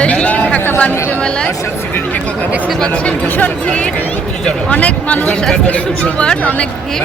চলে ঢাকা বাণিজ্য মেলায়। দেখতে পাচ্ছেন ভীষণ ভিড়। অনেক মানুষ আজকে শুক্রবার অনেক ভিড়।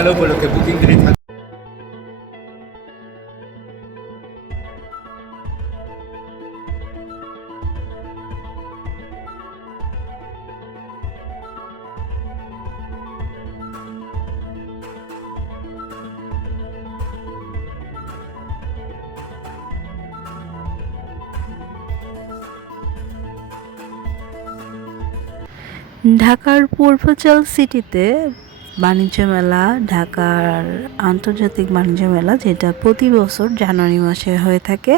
ঢাকার পূর্বাচল সিটিতে বাণিজ্য মেলা, ঢাকার আন্তর্জাতিক বাণিজ্য মেলা, যেটা প্রতি বছর জানুয়ারি মাসে হয়ে থাকে,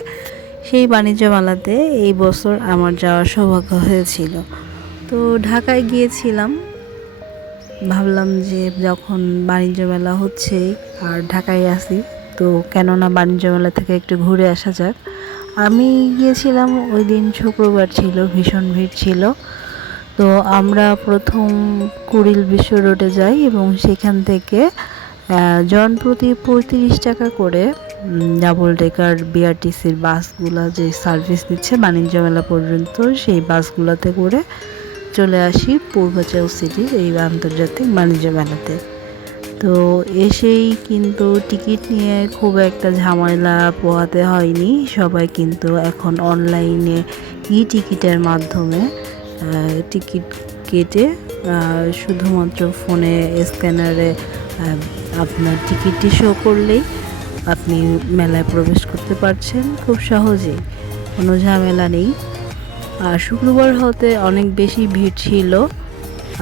সেই বাণিজ্য মেলাতে এই বছর আমার যাওয়ার সৌভাগ্য হয়েছিল। তো ঢাকায় গিয়েছিলাম, ভাবলাম যে যখন বাণিজ্য মেলা হচ্ছে আর ঢাকায় আসি, তো কেননা বাণিজ্য মেলা থেকে একটু ঘুরে আসা যাক। আমি গিয়েছিলাম, ওই দিন শুক্রবার ছিল, ভীষণ ভিড় ছিল। তো আমরা প্রথম কুড়িল বিশ্ব রোডে যাই এবং সেখান থেকে জনপ্রতি পঁয়ত্রিশ টাকা করে ডাবল ডেকার বিআরটিসির বাসগুলো যে সার্ভিস দিচ্ছে বাণিজ্য মেলা পর্যন্ত, সেই বাসগুলোতে করে চলে আসি পূর্বাচল সিটির এই আন্তর্জাতিক বাণিজ্য মেলাতে। তো এসেই কিন্তু টিকিট নিয়ে খুব একটা ঝামেলা পোহাতে হয়নি। সবাই কিন্তু এখন অনলাইনে ই টিকিটের মাধ্যমে টিকিট কেটে শুধুমাত্র ফোনে স্ক্যানারে আপনার টিকিটটি শো করলেই আপনি মেলায় প্রবেশ করতে পারছেন খুব সহজেই। কোনো ঝামেলা নেই। আর শুক্রবার হতে অনেক বেশি ভিড় ছিল।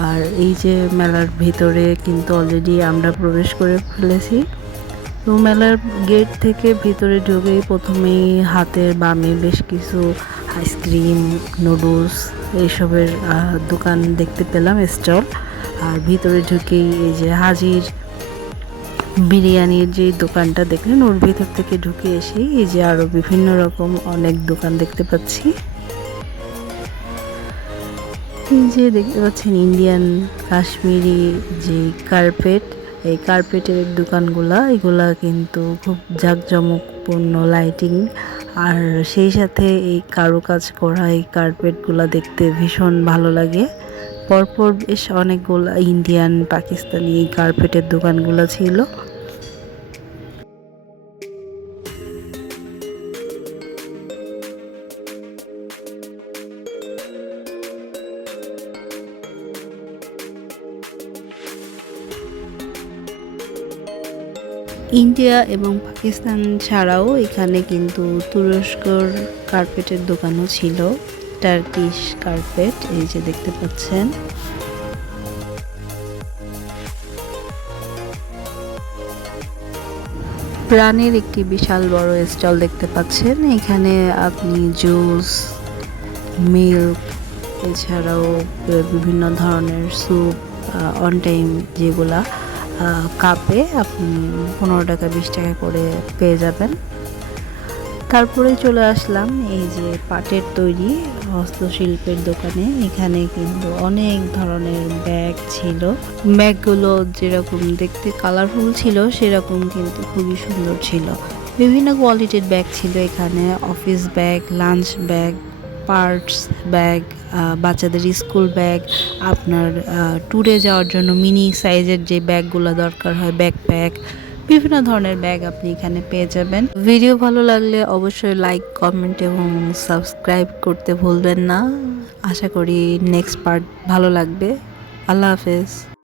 আর এই যে মেলার ভিতরে কিন্তু অলরেডি আমরা প্রবেশ করে ফেলেছি। তো মেলার গেট থেকে ভিতরে ঢুকেই প্রথমেই হাতের বামে বেশ কিছু আইসক্রিম নুডলস এইসবের দোকান দেখতে পেলাম, স্টল। আর ভিতরে ঢুকেই এই যে হাজির বিরিয়ানির যে দোকানটা দেখলেন, ওর ভিতর থেকে ঢুকে এসে এই যে আরও বিভিন্ন রকম অনেক দোকান দেখতে পাচ্ছি। যে দেখতে পাচ্ছেন ইন্ডিয়ান কাশ্মীরি যে কার্পেট এই কার্পেটের দোকানগুলা, এগুলা কিন্তু খুব জাঁকজমকপূর্ণ লাইটিং আর সেই সাথে এই কারুকাজ করা এই কার্পেটগুলা দেখতে ভীষণ ভালো লাগে। পরপর বেশ অনেকগুলো ইন্ডিয়ান পাকিস্তানি এই কার্পেটের দোকানগুলো ছিল। ইন্ডিয়া এবং পাকিস্তান ছাড়াও এখানে কিন্তু তুরস্কর কার্পেটের দোকানও ছিল, টার্কিশ কার্পেট, এই যে দেখতে পাচ্ছেন। প্রাণের একটি বিশাল বড় স্টল দেখতে পাচ্ছেন। এখানে আপনি জুস, মিল্ক, এছাড়াও বিভিন্ন ধরনের স্যুপ অন টাইম যেগুলা কাপে আপনি পনেরো টাকা, বিশ টাকা করে পেয়ে যাবেন। তারপরে চলে আসলাম এই যে পাটের তৈরি হস্তশিল্পের দোকানে। এখানে কিন্তু অনেক ধরনের ব্যাগ ছিল। ব্যাগগুলো যেরকম দেখতে কালারফুল ছিল, সেরকম কিন্তু খুবই সুন্দর ছিল। বিভিন্ন কোয়ালিটির ব্যাগ ছিল এখানে office bag lunch bag parts bag বাচ্চাদের স্কুল ব্যাগ আপনার ট্যুরে যাওয়ার জন্য মিনি সাইজের যে ব্যাগগুলো দরকার হয় ব্যাকপ্যাক বিভিন্ন ধরনের ব্যাগ আপনি এখানে পেয়ে যাবেন। ভিডিও ভালো লাগলে অবশ্যই লাইক কমেন্ট এবং সাবস্ক্রাইব করতে ভুলবেন না। আশা করি নেক্সট পার্ট ভালো লাগবে। আল্লাহ হাফেজ।